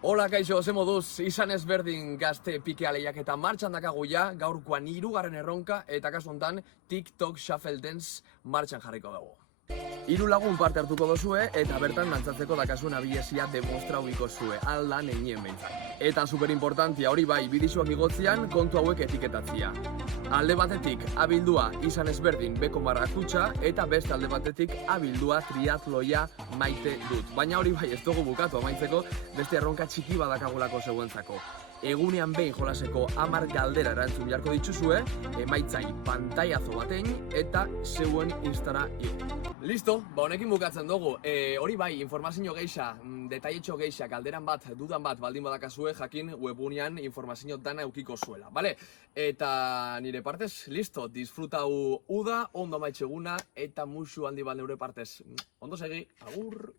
Hola, kaixo, ze moduz, izan ezberdin gazte pikea lehiaketa martxan dakagu ja, gaurkoan 3. erronka, eta kasu hontan TikTok Shuffle Dance martxan jarriko dugu. 3 lagun parte hartuko dozue, eta bertan dantzatzeko dakazuen abilesia demostra ubiko zue, alda neinien behintzat. Eta superimportantia hori bai, bidizuak igotzian, kontu hauek etiketatzia. Alde batetik, abildua izan ezberdin beko marrakutxa, eta beste alde batetik, abildua triatloia maite dut. Baina hori bai, ez dugu bukatu amaitzeko, beste erronka txiki badakagulako zeuentzako. Egunean behin jolaseko 10 galdera erantzun beharko dituzue, emaitzai pantailazo batein eta zeuen Instara igo. Listo, honekin bukatzen dugu. Hori bai, informazio geixa, detailetxo geixa, galderan bat, dudan bat, baldin badakazue, jakin webgunean informazio dana eukiko zuela, bale? Eta nire partez, listo, disfrutau uda, ondo maitxeguna, eta musu handi bat neure partez. Ondo segi, agur!